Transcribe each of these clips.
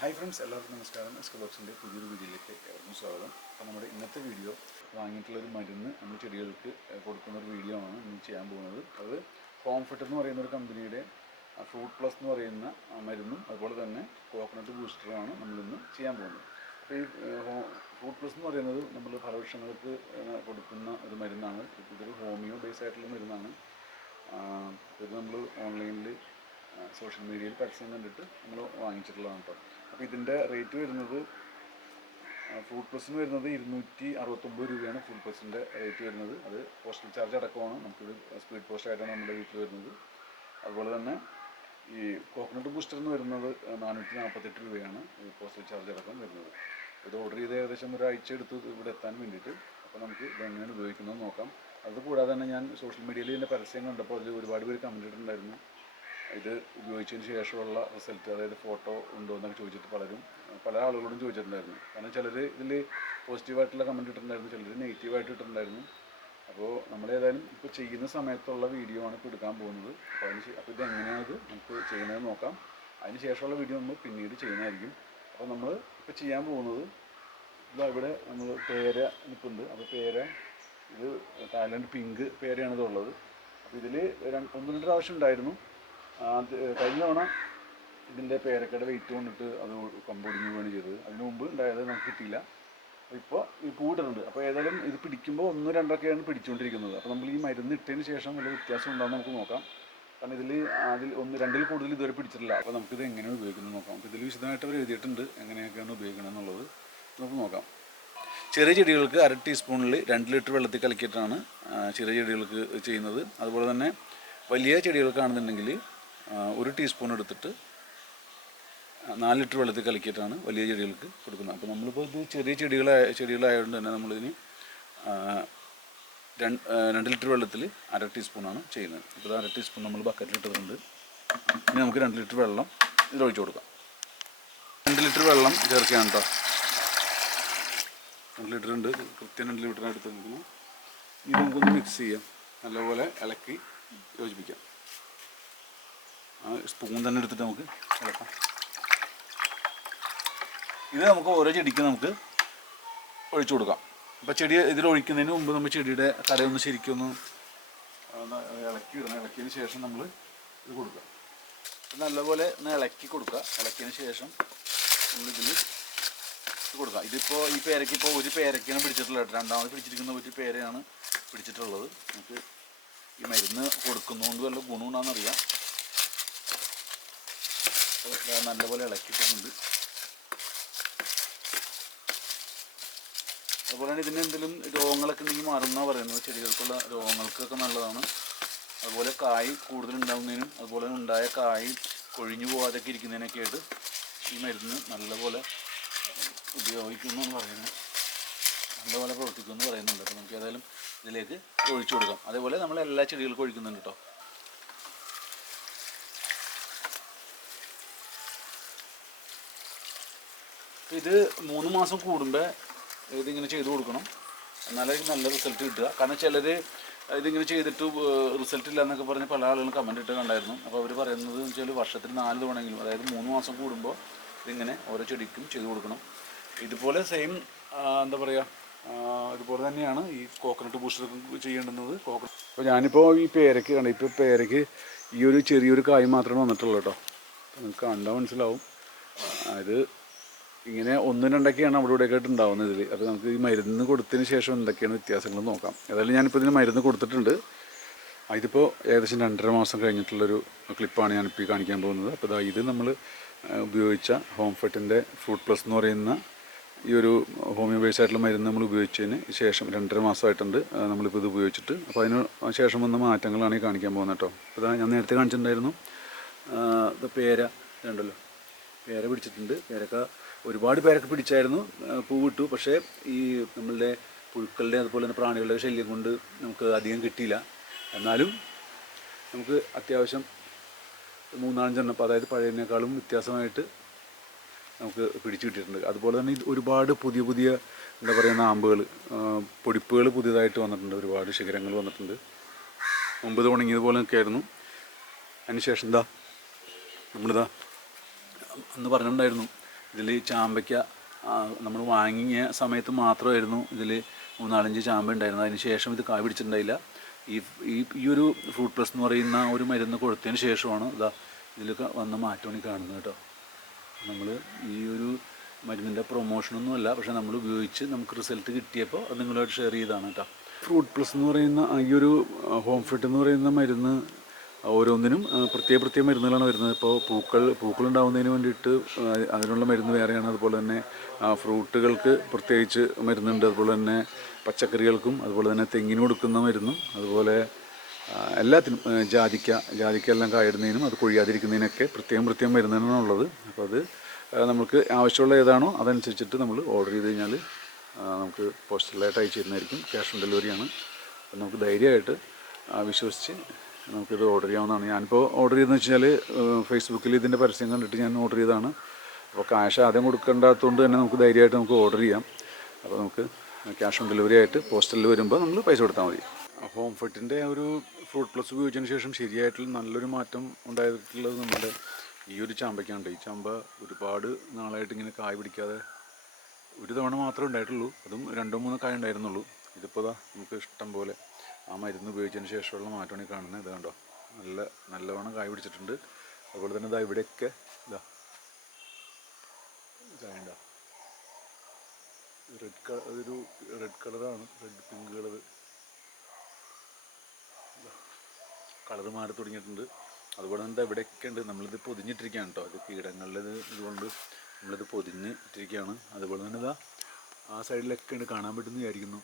Hi friends എല്ലാവർക്കും നമസ്കാരം. S ബോക്സിന്റെ പുതിയൊരു വീഡിയോയിലേക്ക് ഏവർക്കും സ്വാഗതം. അപ്പോൾ നമ്മുടെ ഇന്നത്തെ വീഡിയോ വാങ്ങിയിട്ടുള്ള ഒരു മരുന്ന് നമ്മൾ ചെടികൾക്ക് കൊടുക്കുന്ന ഒരു വീഡിയോ ആണ് ഇന്ന് ചെയ്യാൻ പോകുന്നത്. അത് കോംഫർട്ട് എന്ന് പറയുന്ന ഒരു കമ്പനിയുടെ ഫ്രൂട്ട് പ്ലസ് എന്ന് പറയുന്ന മരുന്നും അതുപോലെ തന്നെ കോക്കനട്ട് ബൂസ്റ്ററുമാണ് നമ്മളിന്ന് ചെയ്യാൻ പോകുന്നത്. അപ്പോൾ ഈ ഫ്രൂട്ട് പ്ലസ് എന്ന് പറയുന്നത് നമ്മൾ ഫലവൃക്ഷങ്ങൾക്ക് കൊടുക്കുന്ന ഒരു മരുന്നാണ്. ഇതൊരു ഹോമിയോ ബേസ് ആയിട്ടുള്ള മരുന്നാണ്. ഇത് നമ്മൾ ഓൺലൈനിൽ സോഷ്യൽ മീഡിയയിൽ പരസ്യം കണ്ടിട്ട് നമ്മൾ വാങ്ങിച്ചിട്ടുള്ളതാണ് കേട്ടോ അപ്പോൾ ഇതിന്റെ റേറ്റ് വരുന്നത് ഫുൾ പ്ലസിന് വരുന്നത് ഇരുന്നൂറ്റി അറുപത്തൊമ്പത് രൂപയാണ് ഫുൾ പ്ലസിന്റെ റേറ്റ് വരുന്നത്. അത് പോസ്റ്റൽ ചാർജ് അടക്കമാണ്. നമുക്കിത് സ്പീഡ് പോസ്റ്റ് ആയിട്ടാണ് നമ്മുടെ വീട്ടിൽ വരുന്നത്. അതുപോലെ തന്നെ ഈ കോക്കനട്ട് ബൂസ്റ്റർ എന്ന് വരുന്നത് നാനൂറ്റി നാൽപ്പത്തെട്ട് രൂപയാണ് പോസ്റ്റൽ ചാർജ് അടക്കം വരുന്നത്. ഇത് ഓർഡർ ചെയ്ത് ഏകദേശം ഒരാഴ്ച എടുത്ത് ഇവിടെ എത്താൻ വേണ്ടിയിട്ട് അപ്പോൾ നമുക്ക് ഇത് എങ്ങനെയാണ് ഉപയോഗിക്കുന്നത് നോക്കാം. അതുകൂടാതെ തന്നെ ഞാൻ സോഷ്യൽ മീഡിയയിൽ ഇതിന്റെ പരസ്യം കണ്ടപ്പോൾ അതിൽ ഒരുപാട് പേര് കമന്റ് ഇട്ടിട്ടുണ്ടായിരുന്നു. ഇത് ഉപയോഗിച്ചതിന് ശേഷമുള്ള റിസൾട്ട് അതായത് ഫോട്ടോ ഉണ്ടോ എന്നൊക്കെ ചോദിച്ചിട്ട് പലരും പല ആളുകളോടും ചോദിച്ചിട്ടുണ്ടായിരുന്നു. കാരണം ചിലർ ഇതിൽ പോസിറ്റീവായിട്ടുള്ള കമന്റ് ഇട്ടിട്ടുണ്ടായിരുന്നു ചിലർ നെഗറ്റീവായിട്ട് ഇട്ടിട്ടുണ്ടായിരുന്നു. അപ്പോൾ നമ്മൾ ഏതായാലും ഇപ്പോൾ ചെയ്യുന്ന സമയത്തുള്ള വീഡിയോ ആണ് ഇപ്പോൾ എടുക്കാൻ പോകുന്നത്. അപ്പോൾ അതിന് അപ്പോൾ ഇത് എങ്ങനെയാണ് ഇത് നമുക്ക് ചെയ്യുന്നത് നോക്കാം. അതിന് ശേഷമുള്ള വീഡിയോ നമ്മൾ പിന്നീട് ചെയ്യുന്നതായിരിക്കും. അപ്പോൾ നമ്മൾ ഇപ്പോൾ ചെയ്യാൻ പോകുന്നത് ഇതാ ഇവിടെ നമ്മൾ പേര നിൽപ്പുണ്ട് അപ്പോൾ പേര ഇത് തായ്ലൻഡ് പിങ്ക് പേരയാണ് ഇതുള്ളത് അപ്പോൾ ഇതിൽ ഒന്ന് രണ്ട് പ്രാവശ്യം ഉണ്ടായിരുന്നു. കഴിഞ്ഞ തവണ ഇതിന്റെ പേരക്കയുടെ വെയിറ്റ് കൊണ്ടിട്ട് അത് കമ്പൊടിഞ്ഞു വീണ് ചെയ്തത്. അതിന് മുമ്പ് ഉണ്ടായത് നമുക്ക് കിട്ടിയില്ല. ഇപ്പോൾ ഈ പൂടുന്നുണ്ട് അപ്പോൾ ഏതായാലും ഇത് പിടിക്കുമ്പോൾ ഒന്നോ രണ്ടൊക്കെയാണ് പിടിച്ചുകൊണ്ടിരിക്കുന്നത് അപ്പോൾ നമ്മൾ ഈ മരുന്ന് ഇട്ടതിന് ശേഷം വല്ല വ്യത്യാസം ഉണ്ടോ നമുക്ക് നോക്കാം. കാരണം ഇതിൽ അതിൽ ഒന്ന് രണ്ടിൽ കൂടുതൽ ഇതുവരെ പിടിച്ചിട്ടില്ല. അപ്പോൾ നമുക്കിത് എങ്ങനെയാണ് ഉപയോഗിക്കുന്നത് നോക്കാം. അപ്പോൾ ഇതിൽ വിശദമായിട്ട് അവർ എഴുതിയിട്ടുണ്ട് എങ്ങനെയൊക്കെയാണ് ഉപയോഗിക്കണം എന്നുള്ളത് നമുക്ക് നോക്കാം. ചെറിയ ചെടികൾക്ക് അര ടീസ്പൂണിൽ രണ്ട് ലിറ്റർ വെള്ളത്തിൽ കലക്കിയിട്ടാണ് ചെറിയ ചെടികൾക്ക് ചെയ്യുന്നത്. അതുപോലെ തന്നെ വലിയ ചെടികൾക്കാണെന്നുണ്ടെങ്കിൽ ഒരു ടീസ്പൂൺ എടുത്തിട്ട് നാല് ലിറ്റർ വെള്ളത്തിൽ കലക്കിയിട്ടാണ് വലിയ ചെടികൾക്ക് കൊടുക്കുന്നത്. അപ്പോൾ നമ്മളിപ്പോൾ ഇത് ചെറിയ ചെടികളായ ചെടികളായതുകൊണ്ട് തന്നെ നമ്മളിതിന് രണ്ട് രണ്ട് ലിറ്റർ വെള്ളത്തിൽ അര ടീസ്പൂണാണ് ചെയ്യുന്നത്. ഇപ്പോൾ അര ടീസ്പൂൺ നമ്മൾ ബക്കറ്റിൽ ഇട്ടിട്ടുണ്ട് ഇനി നമുക്ക് രണ്ട് ലിറ്റർ വെള്ളം ഇതൊഴിച്ചു കൊടുക്കാം. രണ്ട് ലിറ്റർ വെള്ളം ചേർക്കുകയാണ് കേട്ടോ രണ്ട് ലിറ്റർ ഉണ്ട് കൃത്യം രണ്ട് ലിറ്റർ എടുത്തിട്ടുണ്ട് ഇനി നമുക്കൊന്ന് മിക്സ് ചെയ്യാം. നല്ലപോലെ ഇളക്കി യോജിപ്പിക്കാം. സ്പൂൺ തന്നെ എടുത്തിട്ട് നമുക്ക് ഇളക്കാം ഇത് നമുക്ക് ഓരോ ചെടിക്ക് നമുക്ക് ഒഴിച്ചു കൊടുക്കാം. അപ്പോൾ ചെടി ഇതിൽ ഒഴിക്കുന്നതിന് മുമ്പ് നമ്മൾ ചെടിയുടെ തലയൊന്ന് ശരിക്കും ഒന്ന് ഇളക്കി ഇടണം ഇളക്കിയതിന് ശേഷം നമ്മൾ ഇത് കൊടുക്കുക. ഇത് നല്ലപോലെ ഒന്ന് ഇളക്കി കൊടുക്കുക. ഇളക്കിയതിന് ശേഷം നമ്മളിതിൽ കൊടുക്കാം ഇതിപ്പോൾ ഈ പേരയ്ക്ക് ഇപ്പോൾ ഒരു പേരയ്ക്കാണ് പിടിച്ചിട്ടുള്ളത്. രണ്ടാമത് പിടിച്ചിരിക്കുന്ന ഒരു പേരയാണ് പിടിച്ചിട്ടുള്ളത്. നമുക്ക് ഈ മരുന്ന് കൊടുക്കുന്നതുകൊണ്ട് വല്ല ഗുണമുണ്ടാണെന്നറിയാം അപ്പോൾ നല്ലപോലെ ഇളക്കിയിട്ടുണ്ട്. അതുപോലെ തന്നെ ഇതിന് എന്തെങ്കിലും രോഗങ്ങളൊക്കെ ഉണ്ടെങ്കിൽ മാറുന്ന പറയുന്നത്. ചെടികൾക്കുള്ള രോഗങ്ങൾക്കൊക്കെ നല്ലതാണ്. അതുപോലെ കായ് കൂടുതൽ ഉണ്ടാകുന്നതിനും അതുപോലെ തന്നെ ഉണ്ടായ കായ് കൊഴിഞ്ഞു പോകാതൊക്കെ ഇരിക്കുന്നതിനൊക്കെ ആയിട്ട് ഈ മരുന്ന് നല്ലപോലെ ഉപയോഗിക്കുന്നു എന്ന് പറയുന്നത്. നല്ലപോലെ പ്രവർത്തിക്കുമെന്ന് പറയുന്നുണ്ട്. അപ്പോൾ നമുക്ക് ഏതായാലും ഇതിലേക്ക് ഒഴിച്ചു കൊടുക്കാം. അതേപോലെ നമ്മൾ എല്ലാ ചെടികൾക്കും ഒഴിക്കുന്നുണ്ട് കേട്ടോ. ഇത് മൂന്ന് മാസം കൂടുമ്പോൾ ഇതിങ്ങനെ ചെയ്ത് കൊടുക്കണം. എന്നാലേ നല്ല റിസൾട്ട് കിട്ടുക. കാരണം ചിലർ ഇതിങ്ങനെ ചെയ്തിട്ട് റിസൾട്ട് ഇല്ല എന്നൊക്കെ പറഞ്ഞ് പല ആളുകളും കമന്റ് ഇട്ട് കണ്ടായിരുന്നു. അപ്പോൾ അവർ പറയുന്നത് എന്ന് വെച്ചാൽ വർഷത്തിൽ നാല് തവണയെങ്കിലും അതായത് മൂന്ന് മാസം കൂടുമ്പോൾ ഇതിങ്ങനെ ഓരോ ചെടിക്കും ചെയ്ത് കൊടുക്കണം. ഇതുപോലെ സെയിം എന്താ പറയുക ഇതുപോലെ തന്നെയാണ് ഈ കോക്കനട്ട് ബൂസ്റ്റർ ചെയ്യേണ്ടുന്നത്. കോക്കനട്ട് അപ്പോൾ ഞാനിപ്പോൾ ഈ പേരയ്ക്ക് കണ്ട ഇപ്പോൾ പേരയ്ക്ക് ഈ ഒരു ചെറിയൊരു കായ് മാത്രമേ വന്നിട്ടുള്ളൂ കേട്ടോ. നിങ്ങൾക്ക് കണ്ടാൽ മനസ്സിലാവും. അത് ഇങ്ങനെ ഒന്നും രണ്ടൊക്കെയാണ് അവിടെ ഇവിടെ ആയിട്ട് ഉണ്ടാവുന്നത് ഇതിൽ അപ്പോൾ നമുക്ക് ഈ മരുന്ന് കൊടുത്തതിന് ശേഷം എന്തൊക്കെയാണ് വ്യത്യാസങ്ങൾ നോക്കാം. ഏതായാലും ഞാനിപ്പോൾ ഇതിന് മരുന്ന് കൊടുത്തിട്ടുണ്ട്. ഇതിപ്പോൾ ഏകദേശം രണ്ടര മാസം കഴിഞ്ഞിട്ടുള്ളൊരു ക്ലിപ്പാണ് ഞാനിപ്പോൾ ഈ കാണിക്കാൻ പോകുന്നത്. അപ്പോൾ ഇതാ നമ്മൾ ഉപയോഗിച്ച ഹോം ഫെറ്റിന്റെ ഫ്രൂട്ട് പ്ലസ് എന്ന് പറയുന്ന ഈ ഒരു ഹോമിയോ ബേസ് ആയിട്ടുള്ള മരുന്ന് നമ്മൾ ഉപയോഗിച്ചതിന് ശേഷം രണ്ടര മാസമായിട്ടുണ്ട്. നമ്മളിപ്പോൾ ഇത് ഉപയോഗിച്ചിട്ട്. അപ്പോൾ അതിന് ശേഷം വന്ന മാറ്റങ്ങളാണ് ഈ കാണിക്കാൻ പോകുന്നത് കേട്ടോ. അപ്പോൾ ഞാൻ നേരത്തെ കാണിച്ചിട്ടുണ്ടായിരുന്നു. ഇത് പേര ഇതുണ്ടല്ലോ. പേര പിടിച്ചിട്ടുണ്ട്. പേരക്ക ഒരുപാട് പേരൊക്കെ പിടിച്ചായിരുന്നു പൂവിട്ടു. പക്ഷേ ഈ നമ്മളുടെ പുഴുക്കളുടെ അതുപോലെ തന്നെ പ്രാണികളുടെ ശല്യം കൊണ്ട് നമുക്ക് അധികം കിട്ടിയില്ല. എന്നാലും നമുക്ക് അത്യാവശ്യം മൂന്നാലഞ്ചെണ്ണം അപ്പോൾ അതായത് പഴയതിനേക്കാളും വ്യത്യാസമായിട്ട് നമുക്ക് പിടിച്ചു കിട്ടിയിട്ടുണ്ട്. അതുപോലെ തന്നെ ഇത് ഒരുപാട് പുതിയ പുതിയ എന്താ പറയുക നാമ്പുകൾ പൊടിപ്പുകൾ പുതിയതായിട്ട് വന്നിട്ടുണ്ട്. ഒരുപാട് ശിഖരങ്ങൾ വന്നിട്ടുണ്ട്. മുമ്പ് തുടങ്ങിയതുപോലെ ഒക്കെ ആയിരുന്നു. അതിനുശേഷം എന്താ നമ്മളിതാ അന്ന് പറഞ്ഞിട്ടുണ്ടായിരുന്നു ഇതിൽ ചാമ്പയ്ക്ക നമ്മൾ വാങ്ങിയ സമയത്ത് മാത്രമായിരുന്നു ഇതിൽ മൂന്നാലഞ്ച് ചാമ്പ ഉണ്ടായിരുന്നത്. അതിന് ശേഷം ഇത് കായ് പിടിച്ചിട്ടുണ്ടായില്ല. ഈ ഈ ഒരു ഫ്രൂട്ട് പ്ലസ് എന്ന് പറയുന്ന ഒരു മരുന്ന് കൊടുത്തതിന് ശേഷമാണ് ഇതാ ഇതിലൊക്കെ വന്ന മാറ്റമാണ് കാണുന്നത് കേട്ടോ. നമ്മൾ ഈ ഒരു മരുന്നിന്റെ പ്രൊമോഷനൊന്നും അല്ല പക്ഷേ നമ്മൾ ഉപയോഗിച്ച് നമുക്ക് റിസൾട്ട് കിട്ടിയപ്പോൾ അത് നിങ്ങളുമായിട്ട് ഷെയർ ചെയ്താണ് കേട്ടോ. ഫ്രൂട്ട് പ്ലസ് എന്ന് പറയുന്ന ഈ ഒരു ഹോം ഫിറ്റ് എന്ന് പറയുന്ന മരുന്ന് ഓരോന്നിനും പ്രത്യേക പ്രത്യേക മരുന്നുകളാണ് വരുന്നത്. ഇപ്പോൾ പൂക്കൾ ഉണ്ടാവുന്നതിന് വേണ്ടിയിട്ട് അതിനുള്ള മരുന്ന് വേറെയാണ്. അതുപോലെ തന്നെ ഫ്രൂട്ടുകൾക്ക് പ്രത്യേകിച്ച് മരുന്നുണ്ട്. അതുപോലെ തന്നെ പച്ചക്കറികൾക്കും അതുപോലെ തന്നെ തെങ്ങിന് കൊടുക്കുന്ന മരുന്നും അതുപോലെ എല്ലാത്തിനും ജാതിക്ക ജാതിക്ക എല്ലാം കായിടുന്നതിനും അത് കൊഴിയാതിരിക്കുന്നതിനൊക്കെ പ്രത്യേകം പ്രത്യേകം മരുന്നാണ് ഉള്ളത്. അപ്പോൾ അത് നമുക്ക് ആവശ്യമുള്ള ഏതാണോ അതനുസരിച്ചിട്ട് നമ്മൾ ഓർഡർ ചെയ്ത് കഴിഞ്ഞാൽ നമുക്ക് പോസ്റ്റലായിട്ട് അയച്ചു തരുന്നതായിരിക്കും. ക്യാഷ് ഓൺ ഡെലിവറിയാണ്. നമുക്ക് ധൈര്യമായിട്ട് വിശ്വസിച്ച് നമുക്കിത് ഓർഡർ ചെയ്യാവുന്നതാണ്. ഞാനിപ്പോൾ ഓർഡർ ചെയ്തെന്ന് വെച്ചാൽ ഫേസ്ബുക്കിൽ ഇതിന്റെ പരസ്യം കണ്ടിട്ട് ഞാൻ ഓർഡർ ചെയ്തതാണ്. അപ്പോൾ ക്യാഷ് ആദ്യം കൊടുക്കേണ്ടാത്തതുകൊണ്ട് തന്നെ നമുക്ക് ധൈര്യമായിട്ട് നമുക്ക് ഓർഡർ ചെയ്യാം. അപ്പോൾ നമുക്ക് ക്യാഷ് ഓൺ ഡെലിവറി ആയിട്ട് പോസ്റ്റലിൽ വരുമ്പോൾ നമ്മൾ പൈസ കൊടുത്താൽ മതി. ഹോം ഫിറ്റിന്റെ ഒരു ഫ്രൂട്ട് പ്ലസ് ഉപയോഗിച്ചതിന് ശേഷം ശരിയായിട്ടുള്ള നല്ലൊരു മാറ്റം ഉണ്ടായിട്ടുള്ളത് നമ്മുടെ ഈ ഒരു ചാമ്പയ്ക്കാണ്. ഈ ചാമ്പ ഒരുപാട് നാളായിട്ട് ഇങ്ങനെ കായ് പിടിക്കാതെ ഒരു തവണ മാത്രമേ ഉണ്ടായിട്ടുള്ളൂ. അതും രണ്ടോ മൂന്നോ കായ ഉണ്ടായിരുന്നുള്ളൂ. ഇതിപ്പോൾ നമുക്ക് ഇഷ്ടം പോലെ ആ മരുന്ന് ഉപയോഗിച്ചതിന് ശേഷമുള്ള മാറ്റമാണ് ഈ കാണുന്നത്. ഇത് കണ്ടോ? നല്ല നല്ലവണ്ണം കായ പിടിച്ചിട്ടുണ്ട്. അതുപോലെ തന്നെ ഇതാ ഇവിടെയൊക്കെ ഇതാ കായണ്ട റെഡ് കളർ അതൊരു റെഡ് കളറാണ് റെഡ് പിങ്ക് കളർ കളർ മാറി തുടങ്ങിയിട്ടുണ്ട്. അതുപോലെ തന്നെ ഇവിടെയൊക്കെ ഉണ്ട്. നമ്മളിത് പൊതിഞ്ഞിട്ടിരിക്കുകയാണ് കേട്ടോ അത് കീടങ്ങളിലത് ഇതുകൊണ്ട് നമ്മളിത് പൊതിഞ്ഞിട്ടിരിക്കുകയാണ്. അതുപോലെ തന്നെ ഇതാ ആ സൈഡിലൊക്കെ ഉണ്ട്. കാണാൻ പറ്റുമെന്ന് വിചാരിക്കുന്നു.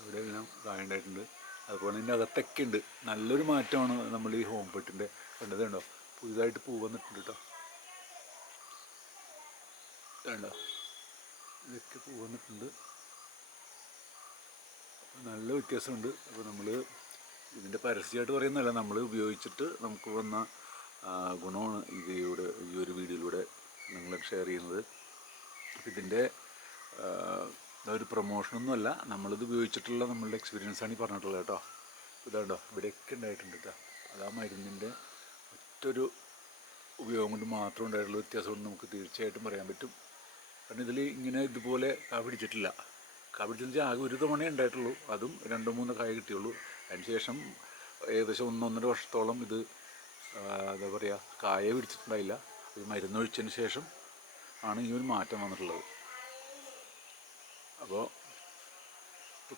ഇവിടെ എല്ലാം കായുണ്ടായിട്ടുണ്ട്. അതുപോലെ തന്നെ അകത്തൊക്കെ ഉണ്ട്. നല്ലൊരു മാറ്റമാണ് നമ്മൾ ഈ ഹോം പെട്ടിന്റെ കണ്ടത് കണ്ടോ? പുതുതായിട്ട് പൂ വന്നിട്ടുണ്ട് കേട്ടോ കണ്ടോ? ഇതൊക്കെ പൂ വന്നിട്ടുണ്ട്. നല്ല വ്യത്യാസമുണ്ട്. അപ്പോൾ നമ്മൾ ഇതിന്റെ പരസ്യമായിട്ട് പറയുന്നതല്ല. നമ്മൾ ഉപയോഗിച്ചിട്ട് നമുക്ക് വന്ന ഗുണമാണ് ഇതിലൂടെ ഈ ഒരു വീഡിയോയിലൂടെ നിങ്ങൾ ഷെയർ ചെയ്യുന്നത്. ഇതിന്റെ പ്രൊമോഷനൊന്നുമല്ല. പ്രൊമോഷനൊന്നും അല്ല നമ്മളിത് ഉപയോഗിച്ചിട്ടുള്ള നമ്മളുടെ എക്സ്പീരിയൻസ് ആണ് ഈ പറഞ്ഞിട്ടുള്ളത് കേട്ടോ. ഇതാണ്ടോ ഇവിടെയൊക്കെ ഉണ്ടായിട്ടുണ്ട് കേട്ടോ. അത് മരുന്നിന്റെ ഒറ്റൊരു ഉപയോഗം കൊണ്ട് മാത്രം ഉണ്ടായിട്ടുള്ള വ്യത്യാസം കൊണ്ട് നമുക്ക് തീർച്ചയായിട്ടും പറയാൻ പറ്റും. കാരണം ഇതിൽ ഇങ്ങനെ ഇതുപോലെ കാ പിടിച്ചിട്ടില്ല. കാ പിടിച്ചെന്ന് ആകെ ഒരു തവണയേ ഉണ്ടായിട്ടുള്ളൂ. അതും രണ്ടോ മൂന്നോ കായ കിട്ടിയുള്ളൂ. അതിനുശേഷം ഏകദേശം ഒന്നൊന്നര വർഷത്തോളം ഇത് എന്താ പറയുക കായ പിടിച്ചിട്ടുണ്ടായില്ല. ഈ മരുന്നൊഴിച്ചതിന് ശേഷം ആണ് ഈ ഒരു മാറ്റം വന്നിട്ടുള്ളത്. അപ്പോൾ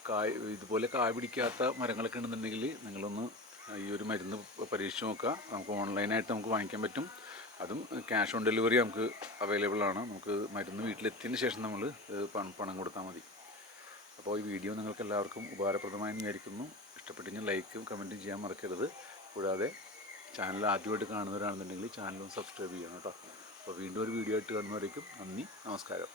കായ് ഇതുപോലെ കായ് പിടിക്കാത്ത മരങ്ങളൊക്കെ ഉണ്ടെന്നുണ്ടെങ്കിൽ നിങ്ങളൊന്ന് ഈ ഒരു മരുന്ന് പരീക്ഷിച്ച് നോക്കുക. നമുക്ക് ഓൺലൈനായിട്ട് നമുക്ക് വാങ്ങിക്കാൻ പറ്റും. അതും ക്യാഷ് ഓൺ ഡെലിവറി നമുക്ക് അവൈലബിൾ ആണ്. നമുക്ക് മരുന്ന് വീട്ടിലെത്തിയതിന് ശേഷം നമ്മൾ പണം കൊടുത്താൽ മതി. അപ്പോൾ ഈ വീഡിയോ നിങ്ങൾക്ക് എല്ലാവർക്കും ഉപകാരപ്രദമായി വിചാരിക്കുന്നു. ഇഷ്ടപ്പെട്ടെങ്കിൽ ലൈക്കും കമന്റും ചെയ്യാൻ മറക്കരുത്. കൂടാതെ ചാനൽ ആദ്യമായിട്ട് കാണുന്നവരാണെന്നുണ്ടെങ്കിൽ ചാനലും സബ്സ്ക്രൈബ് ചെയ്യണം കേട്ടോ. അപ്പോൾ വീണ്ടും ഒരു വീഡിയോ ആയിട്ട് കാണുന്നവരേക്കും നന്ദി നമസ്കാരം.